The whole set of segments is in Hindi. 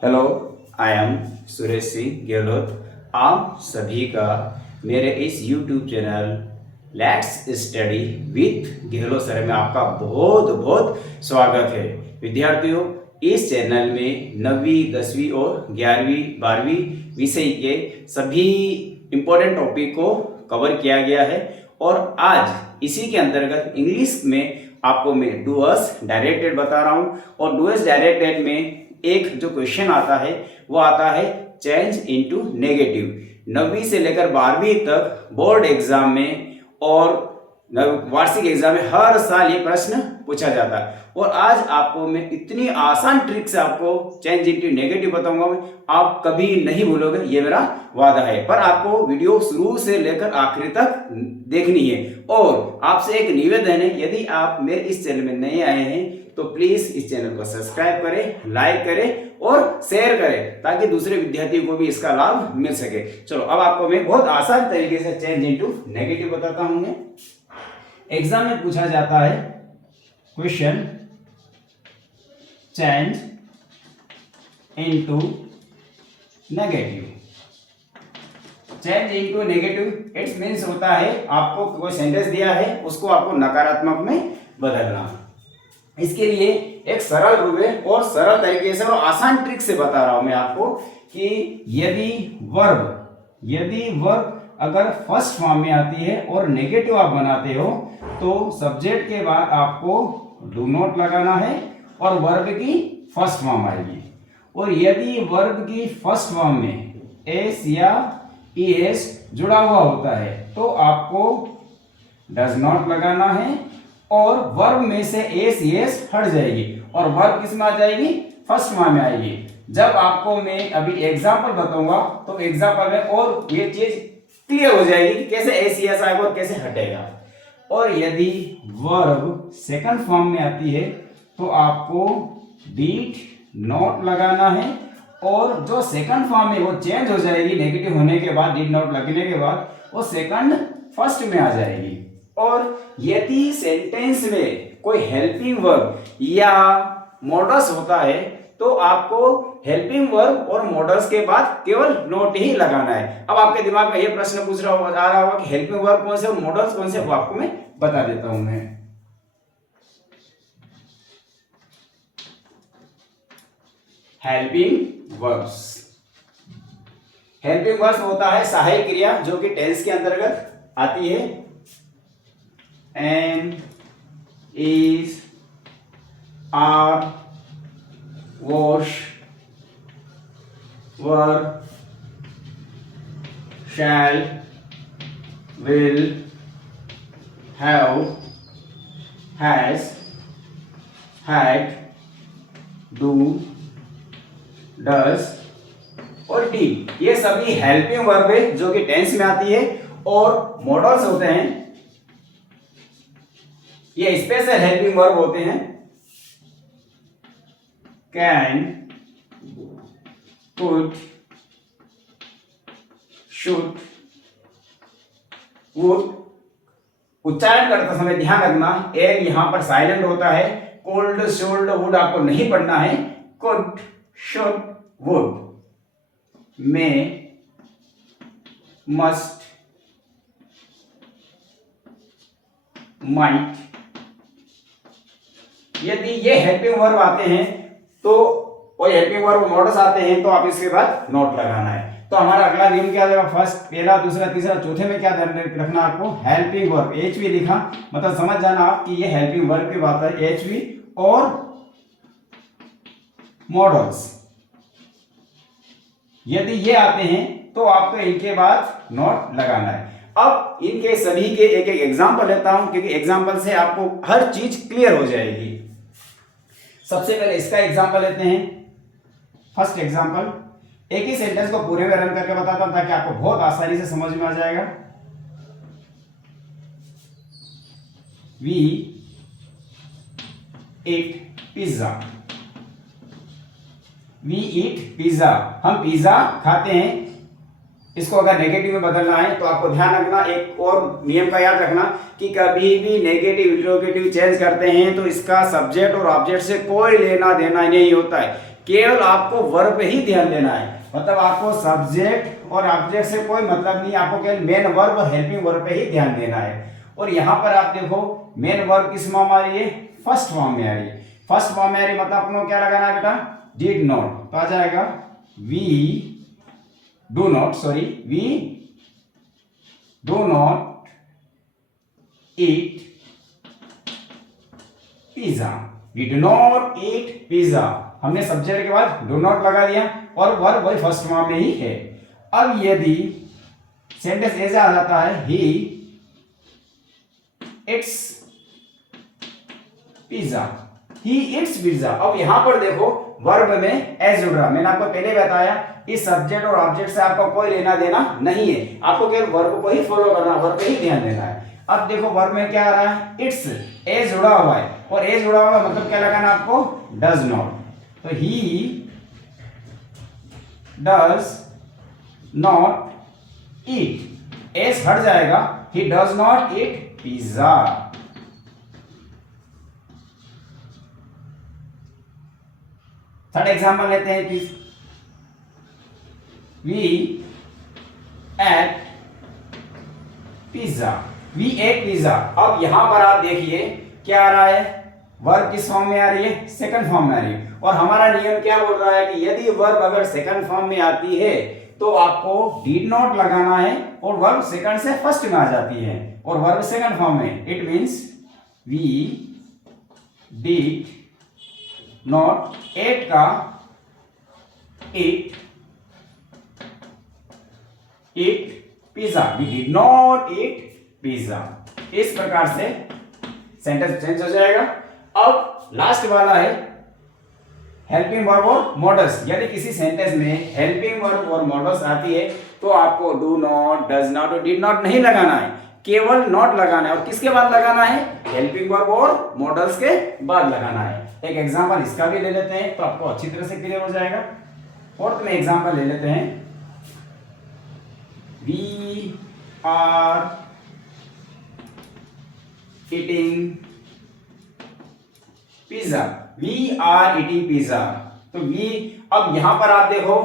Hello, I am Suresh Singh Gehlot. आप सभी का मेरे इस YouTube channel let's study with Gehlot sir में आपका बहुत बहुत स्वागत है। विद्यार्थियों, इस चैनल में 9वीं 10वीं और 11वीं 12वीं विषय के सभी इम्पोर्टेंट टॉपिक को कवर किया गया है और आज इसी के अंतर्गत इंग्लिश में आपको मैं डूअर्स डायरेक्टेड बता रहा हूँ और डूअर्स डायरेक्टेड में एक जो क्वेश्चन आता है वो आता है चेंज इनटू नेगेटिव। 9वीं से लेकर 12वीं तक बोर्ड एग्जाम में और वार्षिक एग्जाम में हर साल ये प्रश्न पूछा जाता है और आज आपको मैं इतनी आसान ट्रिक से आपको चेंज इनटू नेगेटिव बताऊंगा। आप कभी नहीं भूलोगे, ये मेरा वादा है। पर आपको वीडियो शुरू से लेकर आखिरी तक देखनी है और आपसे एक निवेदन है, यदि आप मेरे इस चैनल में नए आए हैं तो प्लीज इस चैनल को सब्सक्राइब करें, लाइक करें और शेयर करें ताकि दूसरे विद्यार्थियों को भी इसका लाभ मिल सके। चलो, अब आपको मैं बहुत आसान तरीके से चेंज इनटू नेगेटिव बताता हूं। एग्जाम में पूछा जाता है question change into negative. Change into negative it's means होता है आपको कोई सेंटेंस दिया है उसको आपको नकारात्मक में बदलना। इसके लिए एक सरल रूप है और सरल तरीके से और आसान ट्रिक से बता रहा हूं मैं आपको कि यदि वर्ब अगर फर्स्ट फॉर्म में आती है और नेगेटिव आप बनाते हो तो सब्जेक्ट के बाद आपको डू नॉट लगाना है और वर्ब की फर्स्ट फॉर्म आएगी। और यदि वर्ब की फर्स्ट फॉर्म में एस या ईएस जुड़ा हुआ होता है तो आपको डज नॉट लगाना है और वर्ब में से एस ईएस हट जाएगी और वर्ब किस में आ जाएगी? फर्स्ट फॉर्म में आएगी। जब आपको मैं अभी एग्जांपल बताऊंगा तो एग्जांपल में और ये चीज क्लियर हो जाएगी कि कैसे एस ईएस आएगा और कैसे हटेगा। और यदि वर्ब सेकंड फॉर्म में आती है तो आपको डिड नॉट लगाना है और जो सेकंड फॉर्म में वो चेंज हो जाएगी नेगेटिव होने के बाद, डिड नॉट लगने के बाद वो सेकंड फर्स्ट में आ जाएगी। और यदि सेंटेंस में कोई हेल्पिंग वर्ब या मॉडल्स होता है तो आपको हेल्पिंग वर्ब और मॉडल्स के बाद केवल नॉट ही लगाना है। अब आपके दिमाग में ये प्रश्न पूछ रहा होगा, आ रहा होगा कि हेल्पिंग वर्ब कौन से और मॉडल्स कौन से, वो आपको मैं बता देता हूं मैं। हेल्पिंग वर्ब्स होता है सहायक क्रिया जो कि टेंस के अंतर्गत आती है। Am, is, are, was, were, shall, will, have, has, had, do, does और डी, ये सभी हेल्पिंग वर्ब है जो कि टेंस में आती है। और मॉडल्स होते हैं, ये स्पेशल हेल्पिंग वर्ब होते हैं। Can, could, should, would. उच्चारण करते समय ध्यान रखना एल यहां पर साइलेंट होता है। कोल्ड, शुड, वुड आपको नहीं पढ़ना है। Could, should, would, may, must, might. यदि ये हेल्पिंग वर्ब आते हैं तो और हेल्पिंग वर्ब मॉडल्स आते हैं तो आप इसके बाद नॉट लगाना है। तो हमारा अगला नियम क्या होगा? फर्स्ट, पहला, दूसरा, तीसरा, चौथे में क्या ध्यान रखना आपको? हेल्पिंग वर्ब एचवी लिखा, मतलब समझ जाना आप कि ये हेल्पिंग वर्ब की बात है। एचवी और मॉडल्स यदि ये आते हैं तो आपको इनके बाद नॉट लगाना है। अब इनके सभी के एक एक एग्जांपल लेता हूं क्योंकि एग्जांपल से आपको हर चीज क्लियर हो जाएगी। सबसे पहले इसका एग्जांपल लेते हैं। फर्स्ट एग्जांपल, एक ही सेंटेंस को पूरे में रन करके बताता हूं ताकि आपको बहुत आसानी से समझ में आ जाएगा। We eat pizza. We eat pizza, हम पिज्जा खाते हैं। इसको अगर नेगेटिव में बदलना है तो आपको ध्यान रखना, एक और नियम का याद रखना कि कभी भी नेगेटिव इंट्रोगेटिव चेंज करते हैं तो इसका सब्जेक्ट और ऑब्जेक्ट से कोई लेना देना नहीं होता है। केवल आपको वर्ब पे ही ध्यान देना है, मतलब आपको सब्जेक्ट और ऑब्जेक्ट से कोई मतलब नहीं, आपको केवल मेन वर्ब और हेल्पिंग वर्ब पे ही ध्यान देना है। और यहाँ पर आप देखो मेन वर्ब किस फॉर्म आ रही है, फर्स्ट फॉर्म में आ रही है। फर्स्ट फॉर्म में आ रही है मतलब आपको क्या लगाना है बेटा, डिड नॉट, तो आ जाएगा we do not, sorry we do not eat pizza, we do not eat pizza. हमने सब्जेक्ट के बाद डू नॉट लगा दिया और वर्ब वही फर्स्ट फॉर्म में ही है। अब यदि सेंटेंस ऐसा आ जाता है he eats pizza, he eats pizza. अब यहां पर देखो वर्ब में एज जुड़ रहा, मैंने आपको पहले बताया इस सब्जेक्ट और ऑब्जेक्ट से आपको कोई लेना देना नहीं है, आपको केवल वर्ब को ही फॉलो करना, वर्ब पे ही ध्यान देना है। अब देखो वर्ब में क्या आ रहा है, इट्स, एज जुड़ा हुआ है, और एज जुड़ा हुआ मतलब क्या लगाना आपको, डज नॉट, तो he does not eat, S हट जाएगा, he does not eat pizza. Third example लेते हैं please, we ate pizza, we ate pizza. अब यहां पर आप देखिए क्या आ रहा है, वर्ब किस फॉर्म में आ रही है, सेकंड फॉर्म में आ रही है। और हमारा नियम क्या बोल रहा है कि यदि वर्ब अगर सेकंड फॉर्म में आती है तो आपको डिड नॉट लगाना है, और वर्ब सेकंड से फर्स्ट में आ जाती है और वर्ब सेकंड फॉर्म में, it means we did not, ate का eat pizza, we did not eat pizza. इस प्रकार से सेंटेंस चेंज हो जाएगा। अब लास्ट वाला है हेल्पिंग वर्ब और मॉडल्स। यदि किसी सेंटेंस में हेल्पिंग वर्ब और मॉडल्स आती है तो आपको डू नॉट, डज नॉट और डिड नॉट नहीं लगाना है, केवल नॉट लगाना है। और किसके बाद लगाना है, हेल्पिंग वर्ब और मॉडल्स के बाद लगाना है। एक एग्जांपल इसका भी ले लेते हैं तो आपको अच्छी तरह से क्लियर हो जाएगा। फोर्थ में एग्जांपल ले लेते हैं, we are eating pizza, we are eating pizza. तो वी, अब यहां पर आप देखो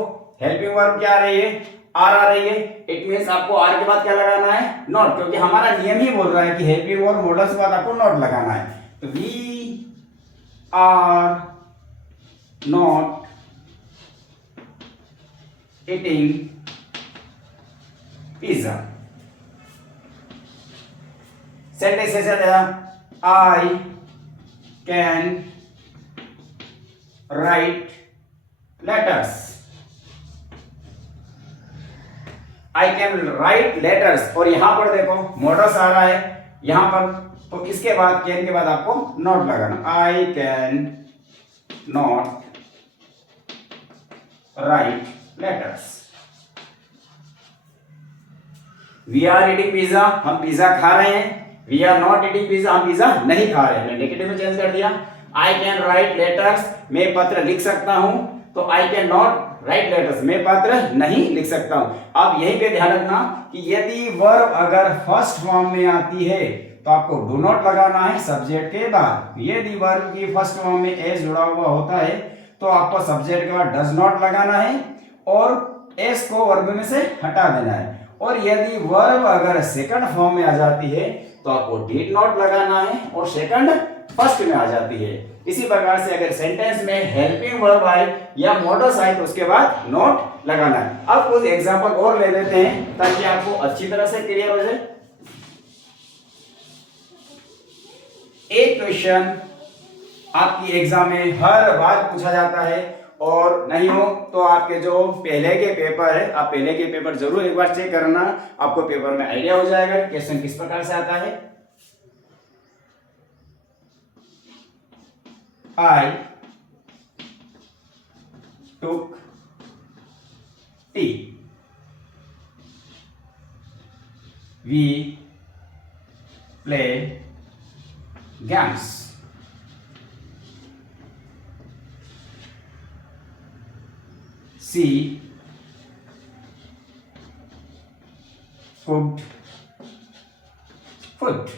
हेल्पिंग वर्ब क्या आ रही है, आर आ रही है, इट मींस आपको आर के बाद क्या लगाना है, नॉट, क्योंकि हमारा नियम ही बोल रहा है कि हेल्पिंग वर्ब मॉडल्स के बाद आपको नॉट लगाना है। तो we are not eating pizza. Sentence ऐसा था, I can write letters, I can write letters. और यहां पर देखो मॉडल्स आ रहा है यहां पर, तो इसके बाद कैन के बाद आपको नॉट लगाना, I can not write letters. We are eating pizza, हम पिज्जा खा रहे हैं, we are not eating pizza, हम पिज्जा नहीं खा रहे हैं। मैं नेगेटिव में चेंज कर दिया। आई कैन राइट लेटर्स, मैं पत्र लिख सकता हूं, तो आई कैन नॉट राइट लेटर्स, मैं पत्र नहीं लिख सकता हूं। अब यहीं पे ध्यान रखना कि यदि वर्ब अगर फर्स्ट फॉर्म में आती है तो आपको डू नॉट लगाना है सब्जेक्ट के बाद। यदि वर्ब की फर्स्ट फॉर्म में एस जुड़ा हुआ होता है तो आपको सब्जेक्ट के बाद डज नॉट लगाना है और एस को वर्ब में से हटा देना है। और यदि वर्ब अगर सेकंड फॉर्म में आ जाती है तो आपको डिड नॉट लगाना है और सेकंड फर्स्ट में आ जाती है। इसी प्रकार से अगर सेंटेंस में हेल्पिंग वर्ब आए या मॉडल्स आए तो उसके बाद नॉट लगाना है। अब कुछ एग्जांपल और ले लेते हैं ताकि आपको अच्छी तरह से क्लियर हो जाए। एक क्वेश्चन आपकी एग्जाम में हर बार पूछा जाता है, और नहीं हो तो आपके जो पहले के पेपर है, आप पहले के पेपर जरूर एक बार चेक करना, आपको पेपर में आइडिया हो जाएगा क्वेश्चन किस प्रकार से आता है। I took tea. We play games. She cooked food.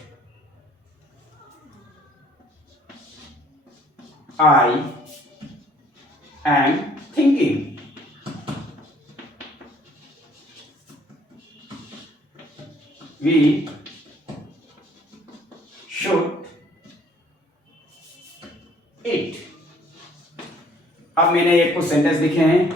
I am thinking. We should eat. अब मैंने ये कुछ सेंटेंस लिखे हैं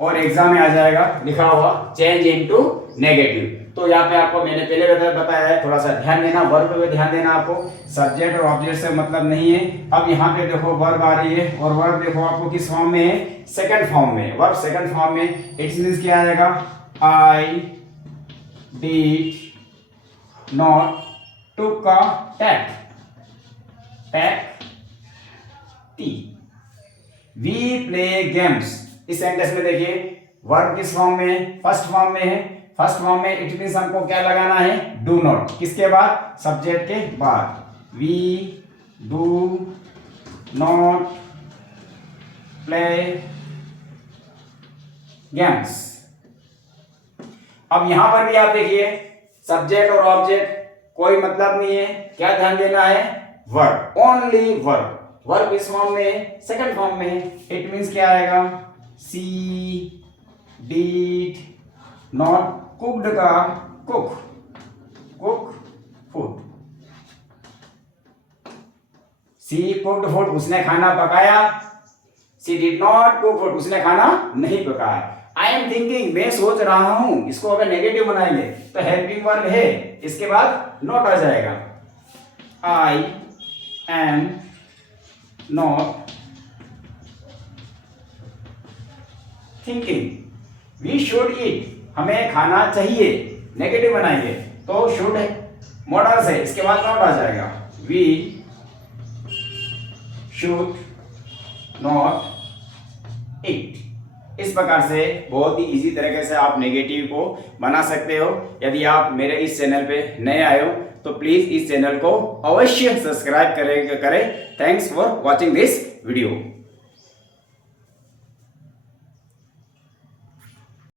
और एग्जाम में आ जाएगा लिखा हुआ चेंज इनटू नेगेटिव। तो यहाँ पे आपको मैंने पहले बताया है, थोड़ा सा ध्यान देना, वर्ब पे ध्यान देना आपको, सब्जेक्ट और ऑब्जेक्ट से मतलब नहीं है। अब यहाँ पे देखो वर्ब आ रही है और वर्ब देखो आपको किस फॉर्म में है, सेकंड फॉर्म में। वर्ब सेकंड फॉर्म में इट मींस क्या आएगा, आई डिड नॉट टुक का टैक टी। We play games. इस सेंटेंस में देखिए वर्ब किस फॉर्म में है, फर्स्ट फॉर्म में है। फर्स्ट फॉर्म में इट मींस हमको क्या लगाना है, डू नॉट। किसके बाद, सब्जेक्ट के बाद। We do not play games. अब यहां पर भी आप देखिए सब्जेक्ट और ऑब्जेक्ट कोई मतलब नहीं है, क्या ध्यान देना है, वर्ब, ओनली वर्ब। वर्ब इस फॉर्म में है, सेकंड फॉर्म में है। इट मींस क्या आएगा, सी डिड नॉट कुक्ड का कुक फूड। सी कुक्ड फूड, उसने खाना पकाया। सी डिड नॉट कुक फूड, उसने खाना नहीं पकाया। आई एम थिंकिंग, मैं सोच रहा हूं। इसको अगर नेगेटिव बनाएंगे तो हेल्पिंग वर्ब है, इसके बाद नॉट आ जाएगा। I am not thinking we should eat, हमें खाना चाहिए। नेगेटिव बनाएंगे तो शुड है, मॉडल है, इसके बाद नॉट आ जाएगा। We should not eat. इस प्रकार से बहुत ही इजी तरीके से आप नेगेटिव को बना सकते हो। यदि आप मेरे इस चैनल पे नए आए हो तो प्लीज इस चैनल को अवश्य सब्सक्राइब करें। Thanks for watching this video.